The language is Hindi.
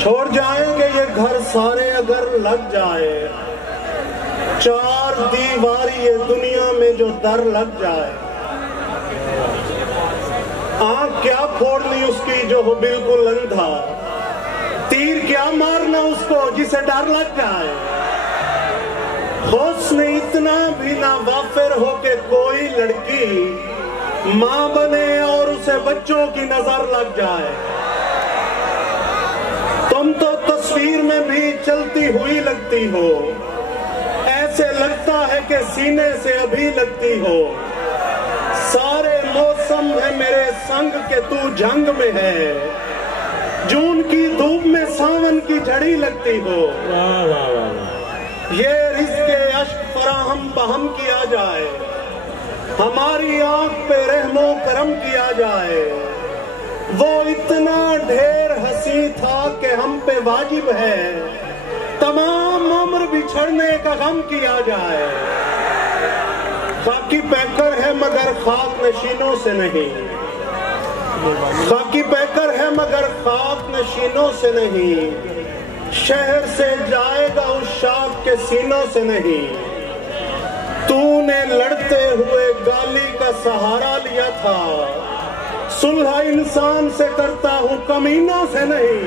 छोड़ जाएंगे ये घर सारे अगर लग जाए, चार दीवारी ये दुनिया में जो डर लग जाए। आंख क्या फोड़नी उसकी जो हो बिल्कुल अंधा, तीर क्या मारना उसको जिसे डर लग जाए। हुस्न इतना भी ना वाफिर हो के कोई लड़की मां बने और उसे बच्चों की नजर लग जाए। तुम तो तस्वीर में भी चलती हुई लगती हो, ऐसे लगता है कि सीने से अभी लगती हो। सारे मौसम है मेरे संग के तू जंग में है, जून की धूप में सावन की झड़ी लगती हो। वाह वाह वाह। ये रिज़्क़े अश्क फराहम बहम किया जाए, हमारी आंख पे रहमो करम किया जाए। वो इतना ढेर हंसी था कि हम पे वाजिब है, तमाम उम्र बिछड़ने का गम किया जाए। खाकी पैकर है मगर खाक नशीनों से नहीं, खाकी पैकर है मगर खाक नशीनों से नहीं। शहर से जाएगा उस शाख के सीनों से नहीं। तूने लड़ते हुए गाली का सहारा लिया था, सुलह इंसान से करता हूँ कमीनों से नहीं।